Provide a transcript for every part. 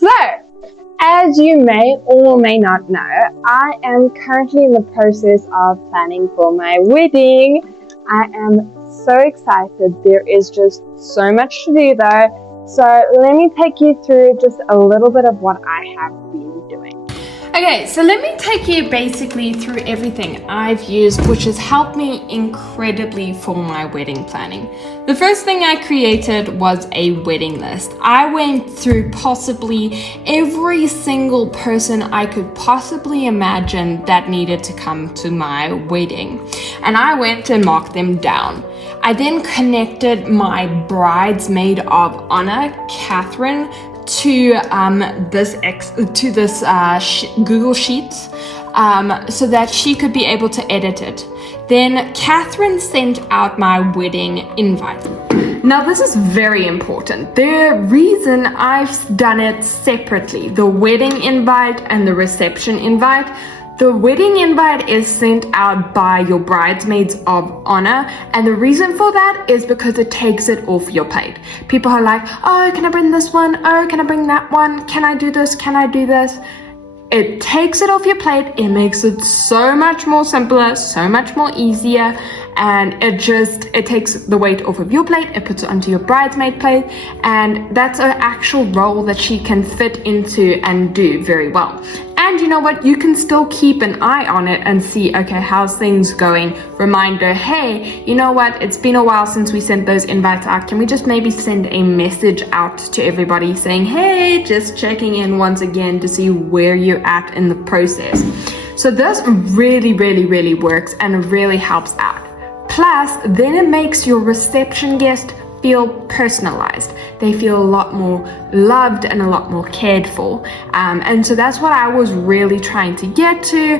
So, as you may or may not know, I am currently in the process of planning for my wedding. I am so excited. There is just so much to do though. So let me take you through just a little bit of what I have been doing. Okay, so let me take you basically through everything I've used, which has helped me incredibly for my wedding planning. The first thing I created was a wedding list. I went through possibly every single person I could possibly imagine that needed to come to my wedding, and I went and marked them down. I then connected my bridesmaid of honor, Catherine, to this Google Sheets so that she could be able to edit it. Then Catherine sent out my wedding invite. Now this is very important. The reason I've done it separately, the wedding invite and the reception invite. The wedding invite is sent out by your bridesmaids of honor, and the reason for that is because it takes it off your plate. People are like, oh, can I bring this one? Oh, can I bring that one? Can I do this? Can I do this? It takes it off your plate. It makes it so much more simpler, so much more easier, and it takes the weight off of your plate. It puts it onto your bridesmaid plate, and that's an actual role that she can fit into and do very well. And you know what? You can still keep an eye on it and see, okay, how's things going? Reminder, hey, you know what? It's been a while since we sent those invites out. Can we just maybe send a message out to everybody saying, hey, just checking in once again to see where you're at in the process. So this really, really, really works and really helps out. Plus, then it makes your reception guest feel personalized. They feel a lot more loved and a lot more cared for. And so that's what I was really trying to get to,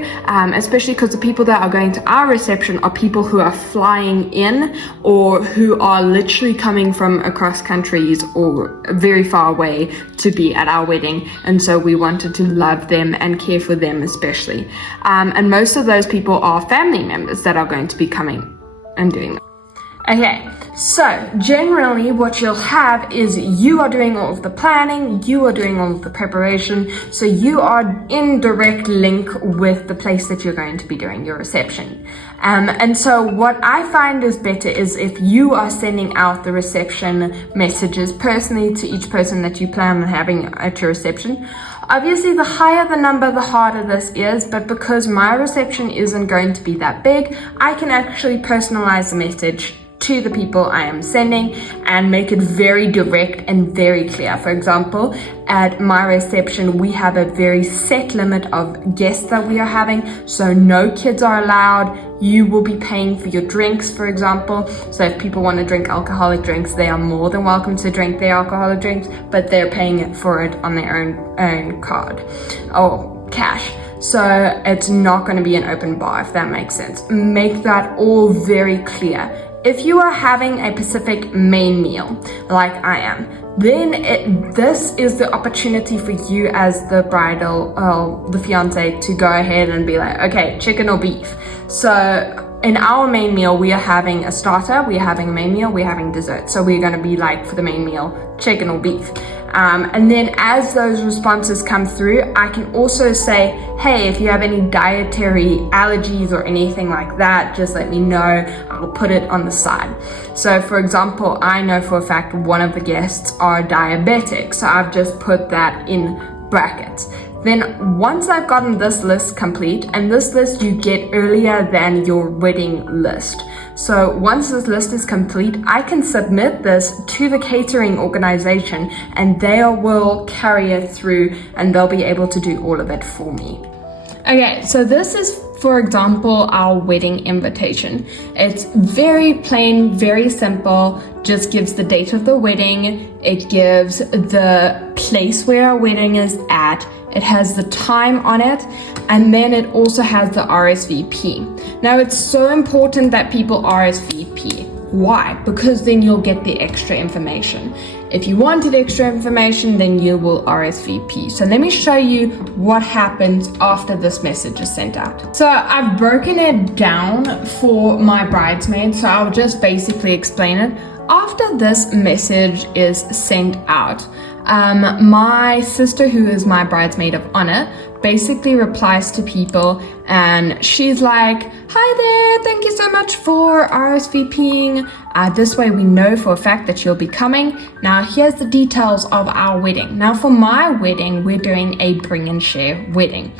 especially because the people that are going to our reception are people who are flying in or who are literally coming from across countries or very far away to be at our wedding. And so we wanted to love them and care for them especially. And most of those people are family members that are going to be coming and doing that. Okay, so generally what you'll have is you are doing all of the planning, you are doing all of the preparation, so you are in direct link with the place that you're going to be doing your reception. And so what I find is better is if you are sending out the reception messages personally to each person that you plan on having at your reception. Obviously, the higher the number, the harder this is, but because my reception isn't going to be that big, I can actually personalize the message to the people I am sending and make it very direct and very clear. For example, at my reception, we have a very set limit of guests that we are having, so no kids are allowed. You will be paying for your drinks, for example. So if people want to drink alcoholic drinks, they are more than welcome to drink their alcoholic drinks, but they're paying for it on their own card or cash. So it's not going to be an open bar, if that makes sense. Make that all very clear. If you are having a specific main meal, like I am, then this is the opportunity for you as the the fiance, to go ahead and be like, okay, chicken or beef. So in our main meal, we are having a starter, we are having a main meal, we're having dessert. So we're going to be like, for the main meal, chicken or beef. And then as those responses come through, I can also say, hey, if you have any dietary allergies or anything like that, just let me know. I'll put it on the side. So for example, I know for a fact one of the guests are diabetic, so I've just put that in brackets. Then once I've gotten this list complete, and this list you get earlier than your wedding list. So once this list is complete, I can submit this to the catering organization and they will carry it through and they'll be able to do all of it for me. Okay, so this is, for example, our wedding invitation. It's very plain, very simple, just gives the date of the wedding, it gives the place where our wedding is at, it has the time on it, and then it also has the RSVP. Now it's so important that people RSVP. Why? Because then you'll get the extra information. If you wanted extra information, then you will RSVP. So let me show you what happens after this message is sent out. So I've broken it down for my bridesmaids, so I'll just basically explain it. After this message is sent out, my sister, who is my bridesmaid of honor, basically replies to people, and she's like, hi there, thank you so much for RSVPing. This way we know for a fact that you'll be coming. Now here's the details of our wedding. Now for my wedding, we're doing a bring and share wedding.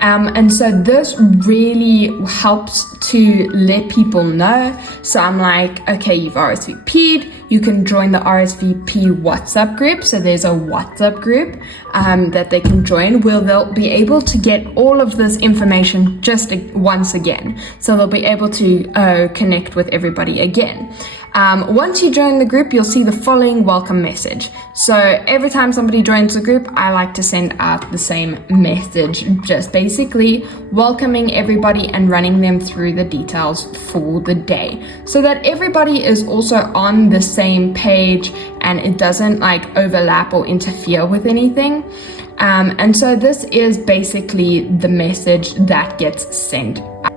And so this really helps to let people know. So I'm like, okay, you've RSVP'd, you can join the RSVP WhatsApp group. So there's a WhatsApp group that they can join where they'll be able to get all of this information just once again. So they'll be able to connect with everybody again. Once you join the group, you'll see the following welcome message. So every time somebody joins the group, I like to send out the same message, just basically welcoming everybody and running them through the details for the day, so that everybody is also on the same page and it doesn't like overlap or interfere with anything. And so this is basically the message that gets sent out.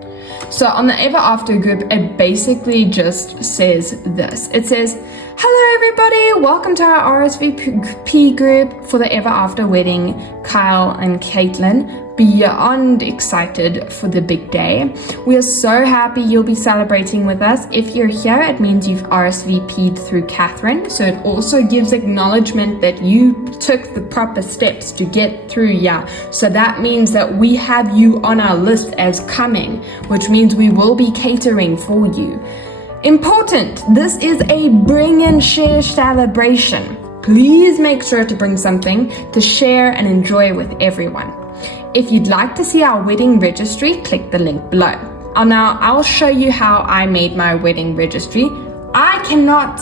So on the Ever After group, it basically just says this. It says, hello everybody, welcome to our RSVP group for the Ever After wedding. Kyle and Caitlin, beyond excited for the big day. We are so happy you'll be celebrating with us. If you're here, it means you've RSVP'd through Catherine. So it also gives acknowledgement that you took the proper steps to get through. So that means that we have you on our list as coming, which means we will be catering for you. Important, this is a bring and share celebration. Please make sure to bring something to share and enjoy with everyone. If you'd like to see our wedding registry, click the link below. I'll show you how I made my wedding registry. I cannot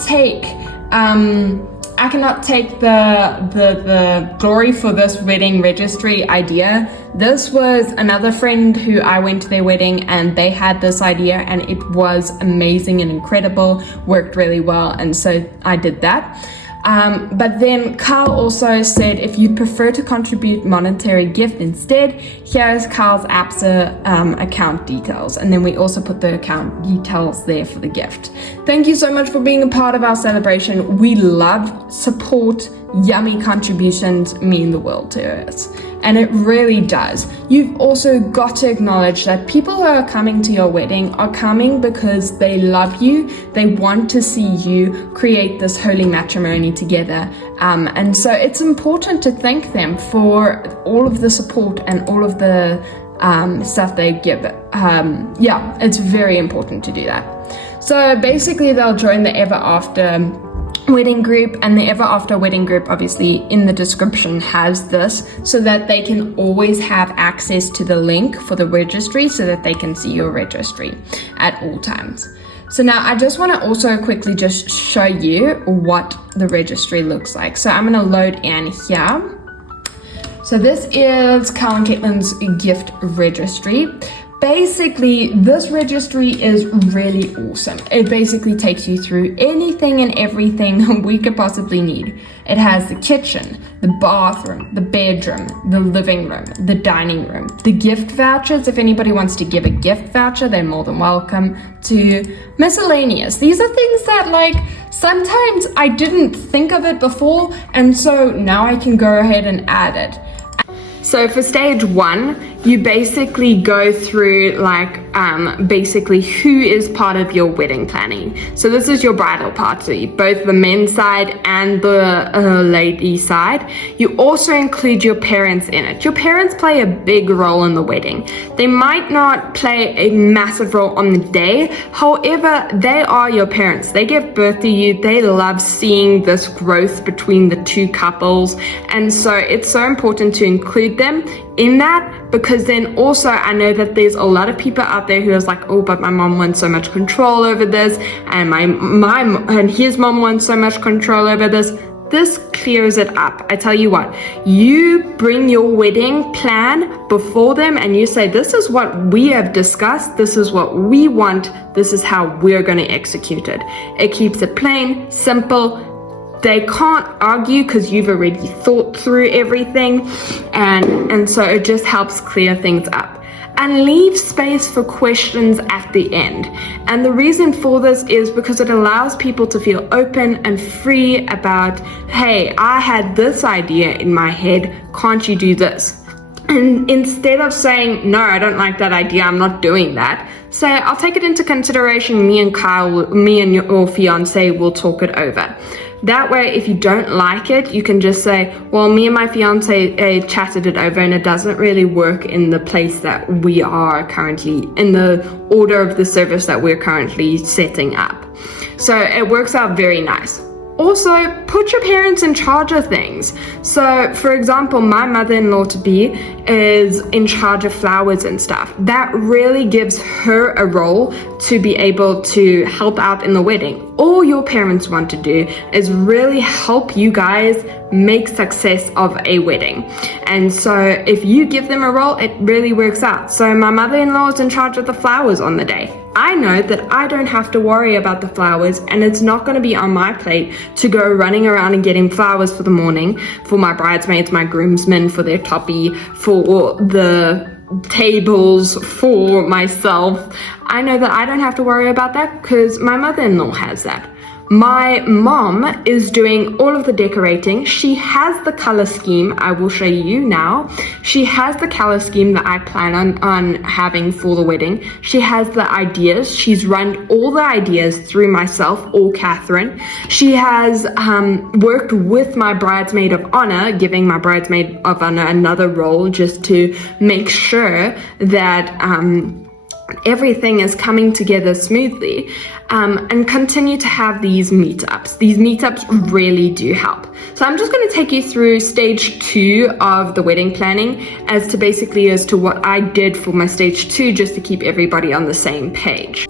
take the glory for this wedding registry idea. This was another friend who I went to their wedding and they had this idea and it was amazing and incredible, worked really well, and so I did that. But then Carl also said, if you'd prefer to contribute monetary gift instead, here's Carl's APSA account details. And then we also put the account details there for the gift. Thank you so much for being a part of our celebration. We love, support, yummy contributions mean the world to us. And it really does. You've also got to acknowledge that people who are coming to your wedding are coming because they love you. They want to see you create this holy matrimony together. And so it's important to thank them for all of the support and all of the stuff they give. It's very important to do that. So basically they'll join the Ever After wedding group, and the Ever After wedding group obviously in the description has this so that they can always have access to the link for the registry so that they can see your registry at all times. So now I just want to also quickly just show you what the registry looks like. So I'm going to load in here. So this is Kyle and Caitlin's gift registry. Basically, this registry is really awesome. It basically takes you through anything and everything we could possibly need. It has the kitchen, the bathroom, the bedroom, the living room, the dining room, the gift vouchers. If anybody wants to give a gift voucher, they're more than welcome to. Miscellaneous. These are things that like sometimes I didn't think of it before, and so now I can go ahead and add it. So for stage 1, you basically go through like basically who is part of your wedding planning. So this is your bridal party, both the men's side and the lady side. You also include your parents in it. Your parents play a big role in the wedding. They might not play a massive role on the day. However, they are your parents. They give birth to you. They love seeing this growth between the two couples. And so it's so important to include them in that, because then also I know that there's a lot of people out there who is like, oh, but my mom wants so much control over this, and and his mom wants so much control over this. This clears it up. I tell you what, you bring your wedding plan before them and you say, this is what we have discussed, this is what we want, this is how we're going to execute it. It keeps it plain, simple. They can't argue because you've already thought through everything, and so it just helps clear things up. and leave space for questions at the end. And the reason for this is because it allows people to feel open and free about, hey, I had this idea in my head, can't you do this? And instead of saying, no, I don't like that idea, I'm not doing that, say, I'll take it into consideration, me and your fiance will talk it over. That way, if you don't like it, you can just say, well, me and my fiance chatted it over and it doesn't really work in the place that we are currently, in the order of the service that we're currently setting up. So it works out very nice. Also, put your parents in charge of things. So, for example, my mother-in-law-to-be is in charge of flowers and stuff. That really gives her a role to be able to help out in the wedding. All your parents want to do is really help you guys make success of a wedding. And so if you give them a role, it really works out. So my mother-in-law is in charge of the flowers on the day. I know that I don't have to worry about the flowers, and it's not going to be on my plate to go running around and getting flowers for the morning, for my bridesmaids, my groomsmen, for their toppy, for the tables, for myself. I know that I don't have to worry about that because my mother-in-law has that. My mom is doing all of the decorating. She has the color scheme. I will show you now. She has the color scheme that I plan on having for the wedding. She has the ideas. She's run all the ideas through myself or Catherine. She has worked with my bridesmaid of honor, giving my bridesmaid of honor another role just to make sure that everything is coming together smoothly, and continue to have these meetups. These meetups really do help. So I'm just going to take you through stage 2 of the wedding planning as to what I did for my stage 2, just to keep everybody on the same page.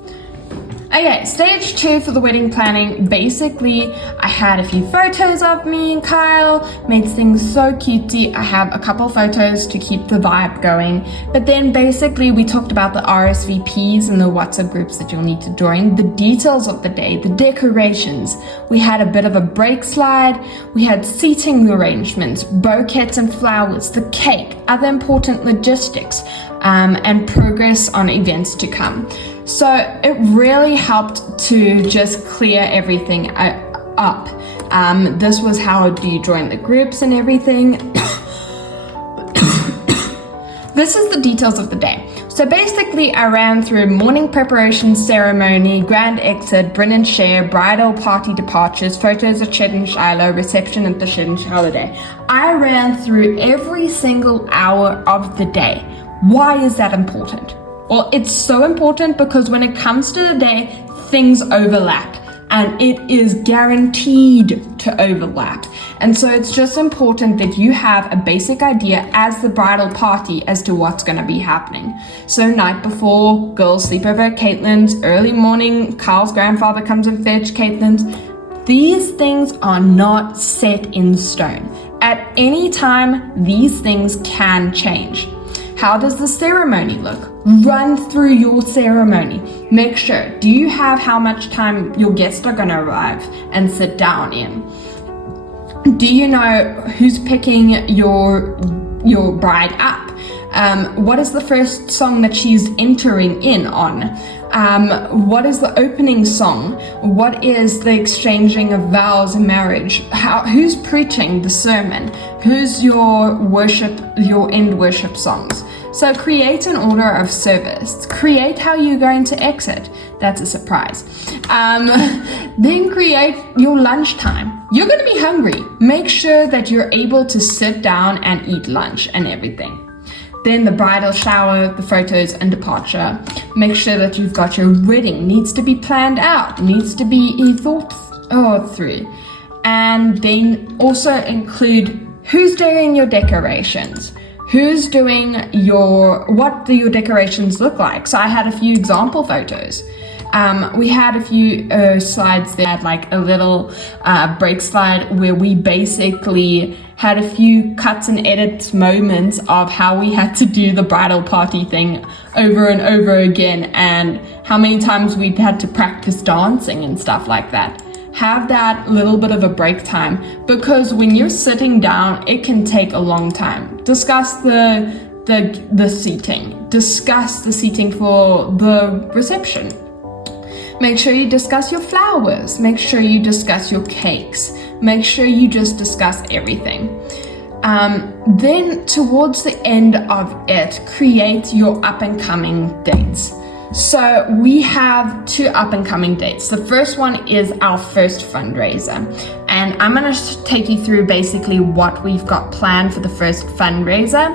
Okay, stage 2 for the wedding planning. Basically, I had a few photos of me and Kyle, made things so cutesy. I have a couple photos to keep the vibe going. But then basically we talked about the RSVPs and the WhatsApp groups that you'll need to join, the details of the day, the decorations. We had a bit of a break slide. We had seating arrangements, bouquets and flowers, the cake, other important logistics, and progress on events to come. So it really helped to just clear everything up. This was how do you join the groups and everything. This is the details of the day. So basically I ran through morning preparation, ceremony, grand exit, Bryn and Cher, bridal party departures, photos of Chet and Shiloh, reception at the Chet and Shiloh day. I ran through every single hour of the day. Why is that important? Well, it's so important because when it comes to the day, things overlap, and it is guaranteed to overlap. And so it's just important that you have a basic idea as the bridal party as to what's going to be happening. So night before, girls sleep over at Caitlin's, early morning, Kyle's grandfather comes and fetch Caitlin's. These things are not set in stone. At any time, these things can change. How does the ceremony look? Run through your ceremony. Make sure, do you have how much time your guests are going to arrive and sit down in? Do you know who's picking your bride up? What is the first song that she's entering in on? What is the opening song? What is the exchanging of vows and marriage? Who's preaching the sermon? Who's your end worship songs? So create an order of service. Create how you're going to exit. That's a surprise. Then create your lunchtime. You're going to be hungry. Make sure that you're able to sit down and eat lunch and everything. Then the bridal shower, the photos and departure. Make sure that you've got your wedding. Needs to be planned out. Needs to be thought through. And then also include who's doing your decorations. Who's doing what do your decorations look like? So I had a few example photos. We had a few slides that had like a little break slide where we basically had a few cuts and edits moments of how we had to do the bridal party thing over and over again, and how many times we had to practice dancing and stuff like that. Have that little bit of a break time, because when you're sitting down, it can take a long time. Discuss the seating. discuss the seating for the reception. Make sure you discuss your flowers. Make sure you discuss your cakes. Make sure you just discuss everything. Then towards the end of it, create your up and coming dates. So we have 2 up and coming dates. The first one is our first fundraiser. And I'm going to take you through basically what we've got planned for the first fundraiser.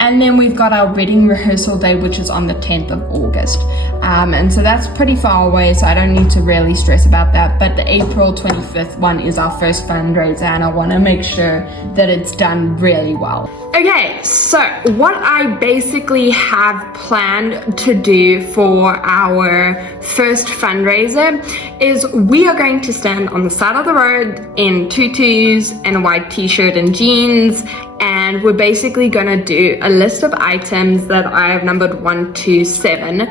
And then we've got our wedding rehearsal day, which is on the 10th of August. And so that's pretty far away, so I don't need to really stress about that. But the April 25th one is our first fundraiser, and I want to make sure that it's done really well. Okay, so what I basically have planned to do for our first fundraiser is we are going to stand on the side of the road in tutus and a white t-shirt and jeans, and we're basically gonna do a list of items that I have numbered 1 to 7,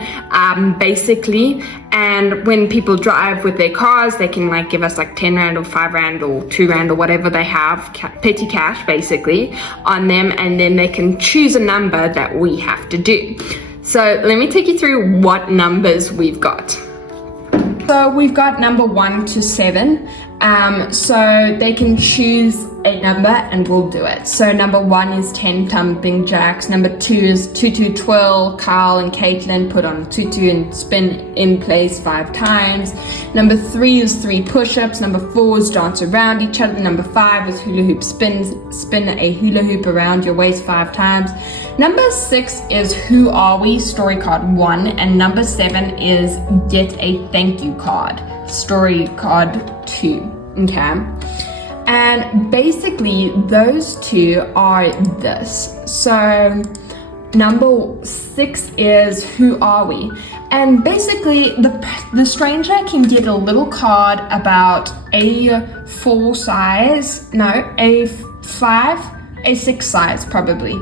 basically. And when people drive with their cars, they can like give us like 10 Rand or 5 Rand or 2 Rand or whatever they have, petty cash basically, on them, and then they can choose a number that we have to do. So let me take you through what numbers we've got. So we've got number 1 to 7. So they can choose a number and we'll do it. So number 1 is 10 jumping jacks. Number 2 is 2 to 12. Carl and Caitlin put on a tutu and spin in place 5 times. Number 3 is 3 push-ups. Number 4 is dance around each other. Number 5 is hula hoop spins. Spin a hula hoop around your waist 5 times. Number 6 is Who Are We? Story card 1. And number 7 is Get a Thank You card. Story card 2. Okay. And basically those 2 are this. So number 6 is Who Are We? And basically the stranger can get a little card about a 4 size, no, a 5, a 6 size probably,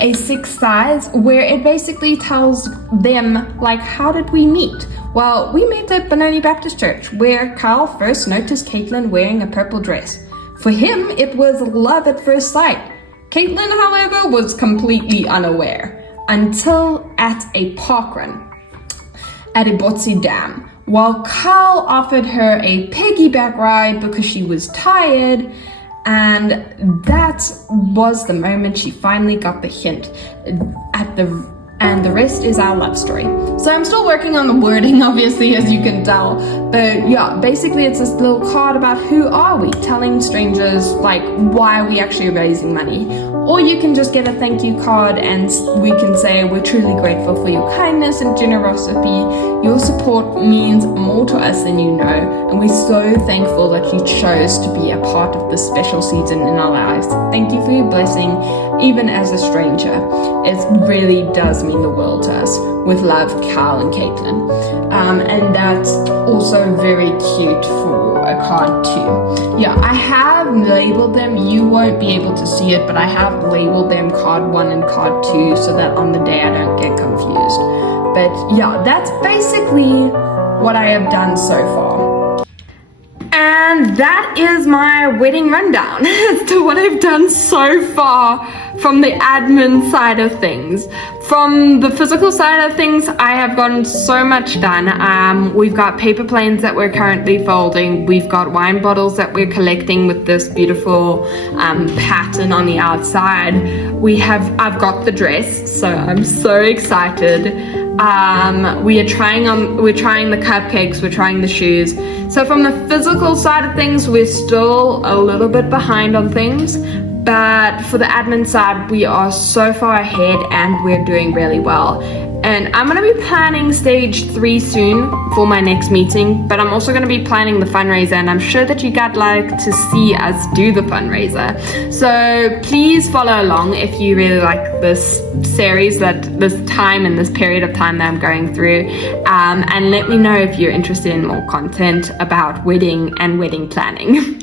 a 6 size, where it basically tells them like, how did we meet? Well, we met at Benoni Baptist Church, where Carl first noticed Caitlin wearing a purple dress. For him, it was love at first sight. Caitlin, however, was completely unaware, until at a park run at a Botsi Dam, while Carl offered her a piggyback ride because she was tired, and that was the moment she finally got the hint and the rest is our love story. So I'm still working on the wording, obviously, as you can tell. But yeah, basically it's this little card about who are we, telling strangers like why are we actually raising money. Or you can just get a thank you card and we can say we're truly grateful for your kindness and generosity. Your support means more to us than you know, and we're so thankful that you chose to be a part of this special season in our lives. Thank you for your blessing, even as a stranger. It really does mean the world to us. With love, Carl and Caitlin. And that's also very cute for a card too. Yeah, I have labeled them. You won't be able to see it, but I have labeled them card 1 and card 2 so that on the day I don't get confused. But yeah, that's basically what I have done so far. And that is my wedding rundown as to what I've done so far from the admin side of things. From the physical side of things, I have gotten so much done. We've got paper planes that we're currently folding. We've got wine bottles that we're collecting with this beautiful pattern on the outside. I've got the dress, so I'm so excited. We're trying the cupcakes, we're trying the shoes. So from the physical side of things, we're still a little bit behind on things, but for the admin side, we are so far ahead and we're doing really well. And I'm going to be planning stage 3 soon for my next meeting, but I'm also going to be planning the fundraiser, and I'm sure that you guys like to see us do the fundraiser. So please follow along if you really like this series, this time and this period of time that I'm going through, and let me know if you're interested in more content about wedding and wedding planning.